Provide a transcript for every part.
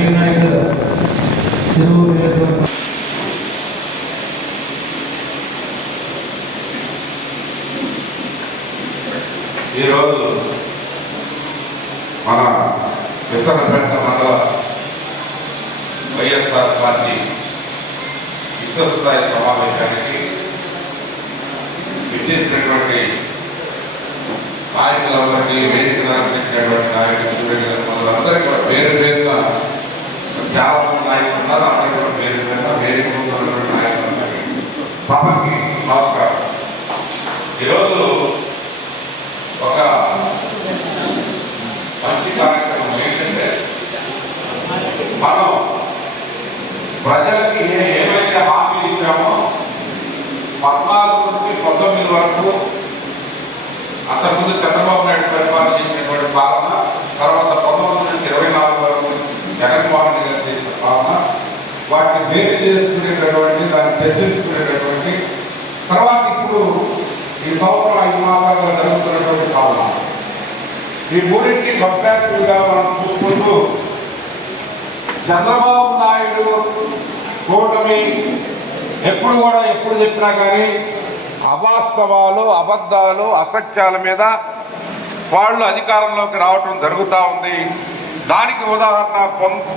వినాయక చెరువు నియోజకవర్గం ఈరోజు మన విసనపేట మండల వైఎస్ఆర్ పార్టీ విస్తృతస్థాయి సమావేశానికి విచ్చేసినటువంటి నాయకులందరికీ వేదికను అందించినటువంటి నాయకులు మొదలందరికీ కూడా పేరు పేరున చాలా మంది నాయకులు ఉన్నారు. అందరికీ కూడా పేరు పేరున వేదిక ఉన్నటువంటి నాయకులందరికీ సభకి నమస్కారం. ఈరోజు ఒక మంచి కార్యక్రమం ఏంటంటే మనం ప్రజలకి ఏమైతే హామీ ఇచ్చామో 14 నుంచి 19 వరకు అంతకుముందు చంద్రబాబు నాయుడు పరిపాలన చేసినటువంటి పాలన, తర్వాత 19 నుంచి 24 వరకు జగన్మోహన్ రెడ్డి గారు చేసిన పాలన, వాటిని వేరు చేసుకునేటటువంటి దాన్ని చర్చించుకునేటటువంటి తర్వాత ఇప్పుడు ఈ సంవత్సరం 5 మాసాలుగా జరుగుతున్నటువంటి పాలన, ఈ మూడింటికి కంపారిటివ్గా మనం చూసుకుంటూ చంద్రబాబు నాయుడు కూటమి ఎప్పుడు చెప్పినా కానీ అవాస్తవాలు, అబద్ధాలు, అసత్యాల మీద వాళ్ళు అధికారంలోకి రావటం జరుగుతూ ఉంది. దానికి ఉదాహరణ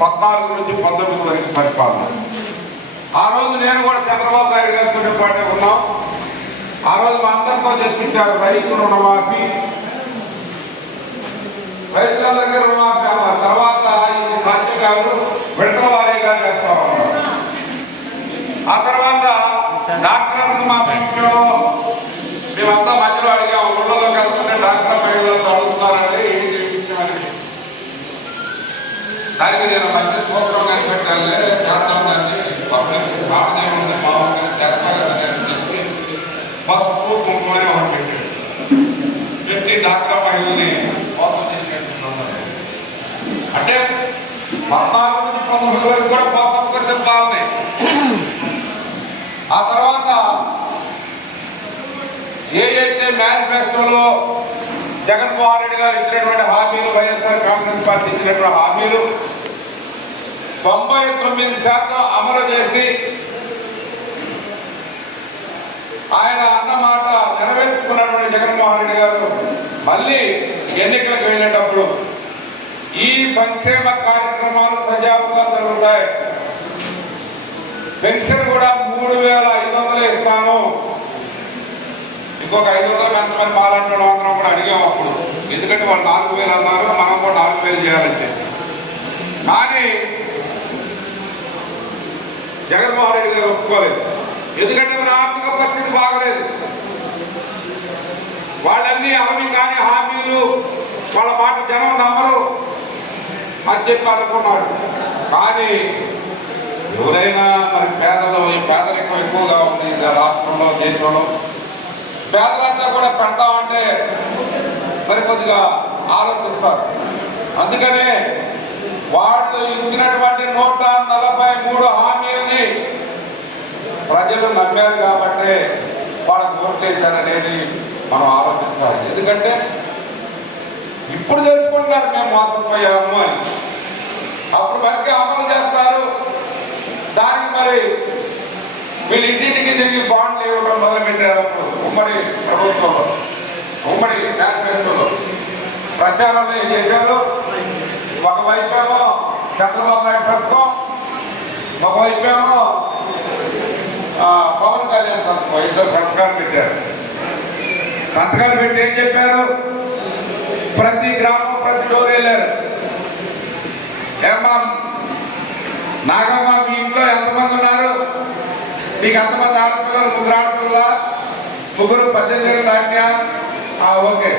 14 నుంచి 19 వరకు పరిపాలన. ఆ రోజు నేను కూడా చంద్రబాబు నాయుడు గారితో పాటే ఉన్నాం. ఆ రోజు మా అందరితో చెప్పించారు రైతు రుణమాఫీ, రైతులందరికీ రుణమాఫీ అన్నారు. తర్వాత ఇది సాధ్యం కాదు, విడతల వారీగా చేస్తామన్నారు. ఆ తర్వాత డాక్టర్లు మా పెంట్లో మేమంతా మధ్యలో అడిగాం, ఊళ్ళలోకి వెళ్తుంటే డాక్టర్ మహిళలతో అడుగుతున్నారంటే ఏం చేయించాలని. దానికి నేను మంచి ప్రోగ్రాం కనిపెట్టాలి చేస్తాం దాన్ని పబ్లిక్ బాగానే ఉంది, బాగుంది చేస్తానని పసుపు కుంకుమని ఒకటి పెట్టి డాక్టర్ మహిళని మోసం చేసేస్తున్నాను. అంటే 14 నుంచి 19 వరకు కూడా పోసం చెప్పాలని. ఆ తర్వాత ఏదైతే మేనిఫెస్టోలో జగన్మోహన్ రెడ్డి గారు ఇచ్చినటువంటి హామీలు, వైఎస్ఆర్ కాంగ్రెస్ పార్టీ ఇచ్చినటువంటి హామీలు 99% అమలు చేసి ఆయన అన్నమాట నెరవేర్చుకున్నటువంటి జగన్మోహన్ రెడ్డి గారు మళ్ళీ ఎన్నికలకు వెళ్ళేటప్పుడు ఈ సంక్షేమ కార్యక్రమాలు సజావుగా జరుగుతాయి. పెన్షన్ కూడా 3,500 ఇస్తాను, ఇంకొక 500 ఎంతమంది మాలంటే అందరం కూడా అడిగాము అప్పుడు. ఎందుకంటే వాళ్ళు 4,000 అన్నారు, మనం కూడా 4,000 చేయాలంటే. కానీ జగన్మోహన్ రెడ్డి గారు ఒప్పుకోలేదు. ఎందుకంటే మన ఆర్థిక పరిస్థితి బాగలేదు. వాళ్ళన్నీ అవి కానీ హామీలు, వాళ్ళ మాట జనం నమ్మరు అని చెప్పి అనుకున్నాడు. కానీ ఎవరైనా మరి పేదరికం ఎక్కువగా ఉంది రాష్ట్రంలో, దేశంలో. పేదలంతా కూడా పెడతామంటే మరి కొద్దిగా ఆలోచిస్తారు. అందుకనే వాళ్ళు ఇచ్చినటువంటి 143 హామీలని ప్రజలు నమ్మారు కాబట్టి వాళ్ళకు ఓట్లేశారనేది మనం ఆలోచించాలి. ఎందుకంటే ఇప్పుడు తెలుసుకుంటున్నారు మేము మోసపోయాము అని. అప్పుడు వరకు అమలు చేస్తారు. దానికి మరి వీళ్ళు ఇంటింటికి తిరిగి బాండ్లు ఇవ్వడం మొదలుపెట్టారు. అప్పుడు ఉమ్మడి ప్రభుత్వంలో, ఉమ్మడి మేనిఫెస్టోలో ప్రచారంలో ఏం చేశారు? ఒకవైపేమో చంద్రబాబు నాయుడు పథకం, ఒకవైపేమో పవన్ కళ్యాణ్ పథకం, ఇద్దరు సంతకాలు పెట్టారు. సంతకాలు పెట్టి ఏం చెప్పారు? ప్రతి గ్రామం, ప్రతి డోర్ వెళ్ళారు. ఏమా నాగమ్మ, మీ ఇంట్లో ఎంతమంది ఉన్నారు? మీకు ఎంతమంది ఆడపిల్లలు? 3 ఆడపిల్ల, 3 18 దాటినా ఓకే.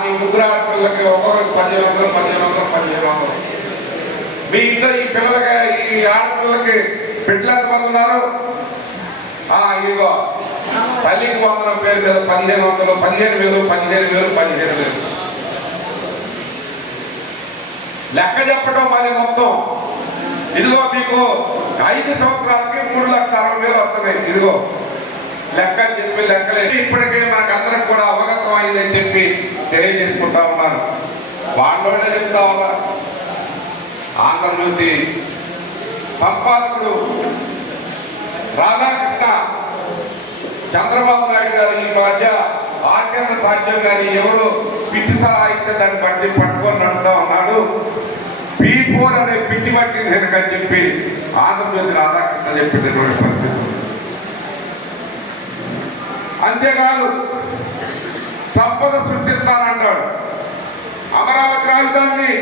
మీ 3 ఆడపిల్లలకి ఒక్కొక్కరికి 1,500. మీ ఇంట్లో ఈ పిల్లలకి, ఈ ఆడపిల్లలకి బిడ్డలు ఎంతమంది ఉన్నారు? ఇదిగో తల్లికి 100 పేరు మీద 15,000 లెక్క చెప్పడం. మళ్ళీ మొత్తం ఇదిగో మీకు 5 సంవత్సరాలకి 3,60,000 వస్తున్నాయి. ఇదిగో లెక్క చెప్పి లెక్కలేదు. ఇప్పటికే మనకందరికి కూడా అవగతం అయిందని చెప్పి తెలియజేసుకుంటా ఉన్నారు. వాళ్ళోనే చెప్తా ఉన్నారు. ఆంధ్రజ్యోతి సంపాదకుడు రాధాకృష్ణ చంద్రబాబు నాయుడు గారు ఈ మధ్య ఆచరణ సాధ్యం గారి ఎవరు పిచ్చి సలహా ఇస్తే దాన్ని బట్టి పట్టుకొని నడుతా ఉన్నాడు. P4 అనే పిచ్చి పట్టింది అని చెప్పి ఆంధ్రజ్యోతి రాధాకృష్ణ చెప్పినటువంటి పరిస్థితి. అంతేకాదు సంపద సృష్టిస్తానంటాడు, అమరావతి రాజధానిని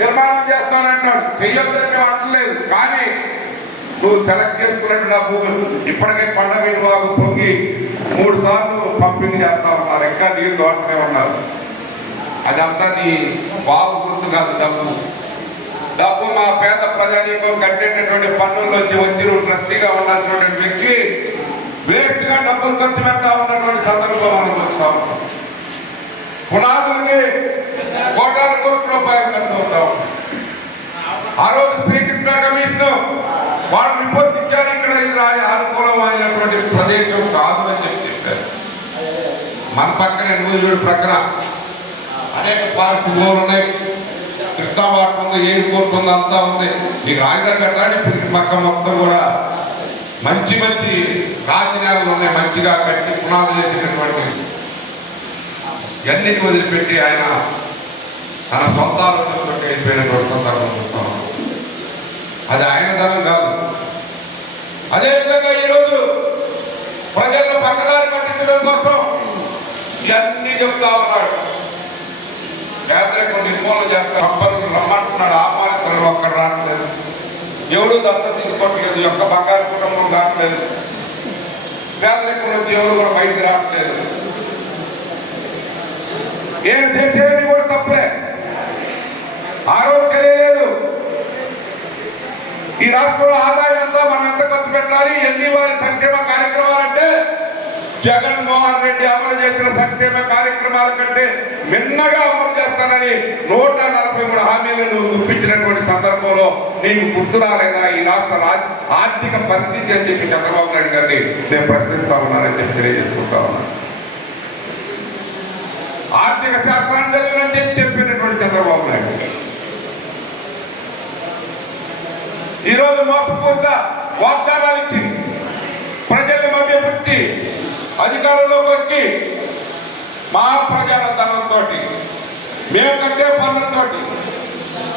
నిర్మాణం చేస్తానంటాడు. చెయ్యొద్దని మేము అంటలేదు, కానీ నువ్వు సెలెక్ట్ చేసుకున్నట్టు నా భూములు ఇప్పటికే పండగ బాబు పొంగి 3 సార్లు పంపిణీ చేస్తా ఉన్నారు, ఇంకా నీళ్ళు దోడుతూనే ఉన్నారు. అదంతా నీ బాబు గుర్తు కాదు. డబ్బు మా పేద ప్రజానీకం కట్టేటటువంటి పన్నుల్లోంచి వచ్చి ట్రస్టీగా ఉన్నటువంటి వ్యక్తి వేస్ట్ గా డబ్బులు ఖర్చు పెడతా ఉన్నటువంటి సందర్భంలో మనం చూస్తా ఉన్నాం. పునాదులకి కోటాల కోట్ల రూపాయలు ఖర్చు అవుతా ఉన్నాం. ఆ రోజు శ్రీకృష్ణ కమిషన్ వాళ్ళు రిపోర్ట్ ఇచ్చారు, ఇక్కడ ఇది అనుకూలమైనటువంటి ప్రదేశం కాదు అని చెప్పారు. మన పక్కన నూజివీడు ప్రక్కన అనేక పార్కులు ఉన్నాయి, కృష్ణా వాటర్ ఉంది, ఎయిర్పోర్ట్ ఉంది, అంతా ఉంది. నీకు రాజధాని కట్టాలి. ఇప్పుడు పక్క మొత్తం కూడా మంచి మంచి రాజధానులు ఉన్నాయి, మంచిగా కట్టి పునాలు చేసినటువంటి అన్నిటి వదిలిపెట్టి ఆయన తన సొంత ఆలోచనతో వెళ్ళిపోయినటువంటి సందర్భం చూస్తాం. అది ఆయన ధనం కాదు. అదేవిధంగా ఈరోజు ప్రజలను పక్కదారి పట్టించడం కోసం ఇవన్నీ చెప్తా ఉన్నాడు. పేదరికం నిర్మూలన చేస్తా కంపెనీలు రమ్మంటున్నాడు, ఆహ్వానిస్తున్నాడు, ఒక్కడ రావట్లేదు. ఎవడు దత్త తీసుకోవట్లేదు, యొక్క బంగారు కుటుంబం కావట్లేదు. పేదరికం నుంచి ఎవరు కూడా బయటకు రావట్లేదు. ఏం చేసేది కూడా తప్పలే. ఆ రోజు తెలియలేదు ఈ రాష్ట్రంలో ఆదాయం అంతా మనం ఎంత ఖర్చు పెట్టాలి, ఎన్ని వారి సంక్షేమ కార్యక్రమాలంటే జగన్మోహన్ రెడ్డి అమలు చేసిన సంక్షేమ కార్యక్రమాల కంటే మిన్నగా అమలు చేస్తానని 143 హామీలను గుర్తించినటువంటి సందర్భంలో నీకు గుర్తు రాలేదా ఈ రాష్ట్ర ఆర్థిక పరిస్థితి అని చెప్పి చంద్రబాబు నాయుడు గారిని నేను ప్రశ్నిస్తా ఉన్నానని చెప్పి తెలియజేసుకుంటా ఉన్నాను. ఆర్థిక శాస్త్రాన్ని చదివినని చెప్పినటువంటి చంద్రబాబు నాయుడు ఈరోజు మోసపూరిత వాగ్దానాలు ఇచ్చి ప్రజల్ని మభ్యపెట్టి అధికారంలోకి వచ్చి మా ప్రజల ధనంతో మేము కట్టే పన్నులతో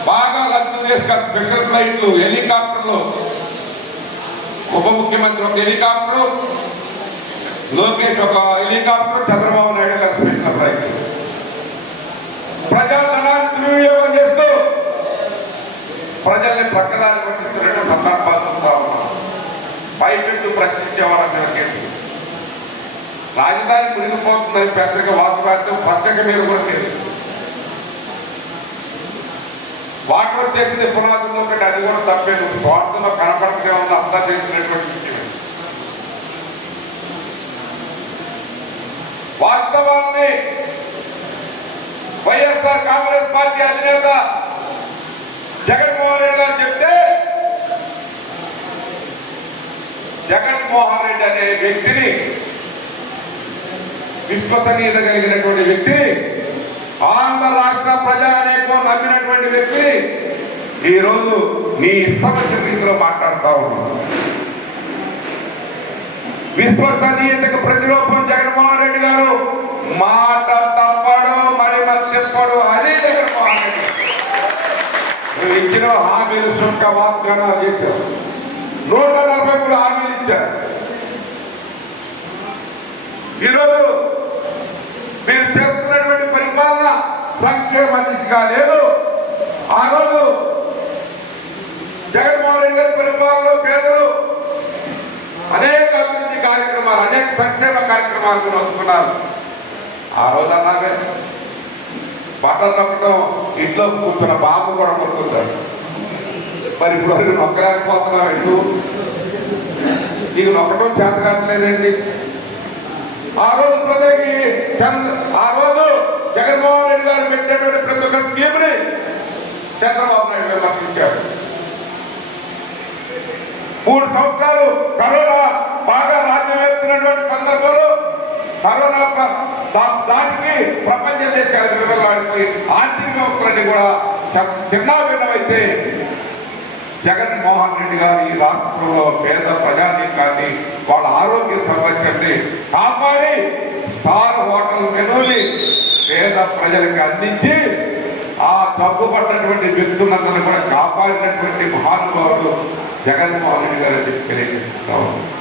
బాగా లబ్ధి చేసుక స్పెషల్ ఫ్లైట్లు, హెలికాప్టర్లు, ఉప ముఖ్యమంత్రి ఒక హెలికాప్టరు, లోకేష్ ఒక హెలికాప్టర్, చంద్రబాబు నాయుడు గారు స్పెషల్ ఫ్లైట్. ప్రజా ధనాన్ని దుర్వినియోగం చేస్తూ ప్రజల్ని ప్రక్కదారి పట్టిస్తున్న సందర్భాలు చూస్తా ఉన్నాం. పైపెట్టు ప్రశ్నించే వాళ్ళ మీద రాజధాని మునిగిపోతుందని పెద్దగా వాకురాజ్యం పచ్చక మీద కూడా లేదు. వాటర్ చేసింది పునాదుల్లో కంటే అది కూడా తప్పేది. స్వార్థంలో కనపడతనే ఉంది, అంతా చేసినటువంటి విషయం. వాస్తవాన్ని వైఎస్ఆర్ కాంగ్రెస్ పార్టీ అధినేత జగన్మోహన్ రెడ్డి గారు చెప్తే జగన్మోహన్ రెడ్డి అనే వ్యక్తిని, విశ్వసనీయత కలిగినటువంటి వ్యక్తిని, ఆంధ్ర రాష్ట్ర ప్రజానీకం నమ్మినటువంటి వ్యక్తిని ఈరోజు నీ ఇష్టమైన రీతిలో మాట్లాడుతూ ఉన్నావు. విశ్వసనీయతకు ప్రతిరూపం జగన్మోహన్ రెడ్డి గారు. మాట తప్పడు, మరి చెప్పడు, అదే జగన్మోహన్ రెడ్డి. నువ్వు ఇచ్చిన హామీలు సుంక వాగ్దానాలు చేశావు. 143 హామీలు ఇచ్చారు. ఈరోజు మీరు చేస్తున్నటువంటి పరిపాలన సంక్షేమ దిశగా లేదు. ఆ రోజు జగన్మోహన్ రెడ్డి గారి పరిపాలనలో పేదలు అనేక అభివృద్ధి కార్యక్రమాలు, అనేక సంక్షేమ కార్యక్రమాలను వస్తున్నారు. ఆ రోజు అన్నారే బట్టలు నొక్కడం, ఇంట్లో కూర్చున్న బాబు కూడా కొడుకుంటాడు. మరి ఇప్పుడు అది నొక్కలేకపోతున్నావు. ఎందుకు నీకు నొక్కడం చేత కావట్లేదండి. ఆ రోజు ప్రజలకి ఆ రోజు జగన్మోహన్ రెడ్డి గారు పెట్టినటువంటి ప్రతి ఒక్క స్కీమ్ని చంద్రబాబు నాయుడు గారు వర్తించాడు. 3 సంవత్సరాలు కరోనా బాగా రాజ్యం వేస్తున్నటువంటి సందర్భంలో కరోనా దానికి ప్రపంచ దేశాలు వివరాలు ఆడిపోయి ఆర్థిక వ్యవస్థలన్నీ కూడా చిన్నాభిన్నమైతే జగన్మోహన్ రెడ్డి గారు ఈ రాష్ట్రంలో పేద ప్రజానీకాన్ని వాళ్ళ ఆరోగ్య సంరక్షణని కాపాడి స్టార్ హోటల్ మెనూని పేద ప్రజలకు అందించి ఆ తగ్గుపడినటువంటి వ్యక్తులందరూ కూడా కాపాడినటువంటి మహానుభావుడు జగన్మోహన్ రెడ్డి గారు తెలియజేస్తా ఉన్నారు.